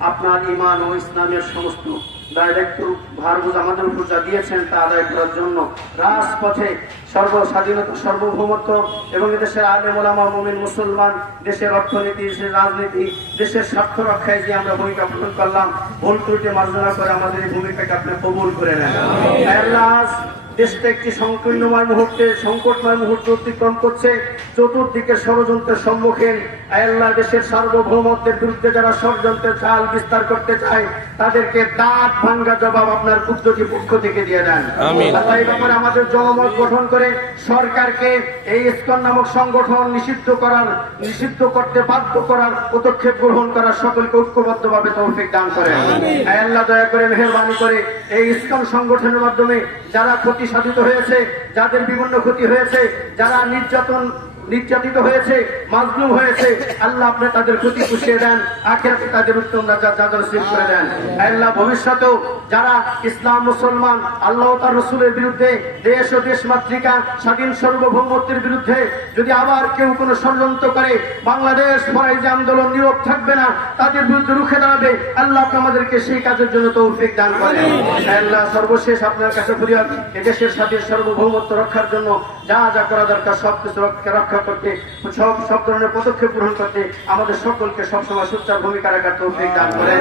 আপনার ইমান ও ইসলামের সমস্ত এবং মুসলমান, দেশের অর্থনীতি, দেশের রাজনীতি, দেশের স্বার্থ রক্ষায় যে আমরা ভূমিকা পালন করলাম, ভুল ত্রুটি মার্জনা করে আমাদের এই ভূমিকাকে আপনি কবুল করে নেন। দেশটা একটি সংকীর্ণময় মুহূর্তে, সংকটময় মুহূর্ত অতিক্রম করছে। চতুর্দিকে ষড়যন্ত্রের সম্মুখীন। আয়াল্লা দেশের সার্বভৌমত্বের বিরুদ্ধে যারা ষড়যন্ত্রের চাল বিস্তার করতে চায় তাদেরকে দাঁত ভাঙ্গা জবাব আপনার কুদ্রটি পক্ষ থেকে দিয়ে দেন। আল্লাহ এই ব্যাপারে আমাদের জনমত গঠন করে সরকারকে এই ইস্কন নামক সংগঠন নিষিদ্ধ করার নিষিদ্ধ করতে বাধ্য করার পদক্ষেপ গ্রহণ করার সকলকে ঐক্যবদ্ধ ভাবে তৌফিক দান করেন। আল্লাহ দয়া করে মেহরবানি করে এই ইস্কন সংগঠনের মাধ্যমে যারা ক্ষতি সাধিত হয়েছে যাদের বিভিন্ন ক্ষতি হয়েছে যারা নির্যাতন নির্যাতিত হয়েছে, মাজলুম হয়েছে। আল্লাহ আপনি তাদের ক্ষতি পুষিয়ে দেন, আখেরাতে তাদের উত্তম রাজা যাদের সিদ্ধ করে দেন। আল্লাহ ভবিষ্যতেও যারা ইসলাম মুসলমান, আল্লাহ তার রসুলের বিরুদ্ধে দেশ ও দেশ মাতৃকা, স্বাধীন সার্বভৌমত্বের বিরুদ্ধে যদি আবার কেউ কোনো ষড়যন্ত্র করে, বাংলাদেশ ফরাইজি আন্দোলন নীরব থাকবে না, তাদের বিরুদ্ধে রুখে দাঁড়াবে, আল্লাহ আপনি আমাদেরকে সেই কাজের জন্য তৌফিক দান করেন। আল্লাহ সর্বশেষ আপনার কাছে ফরিয়াদ, এদেশের সাথে সার্বভৌমত্ব রক্ষার জন্য যা যা করা দরকার সব কিছু রক্ষা করতে, সব সব ধরনের পদক্ষেপ গ্রহণ করতে আমাদের সকলকে সবসময় সুচার ভূমিকা রাখার তৌফিক দান করেন।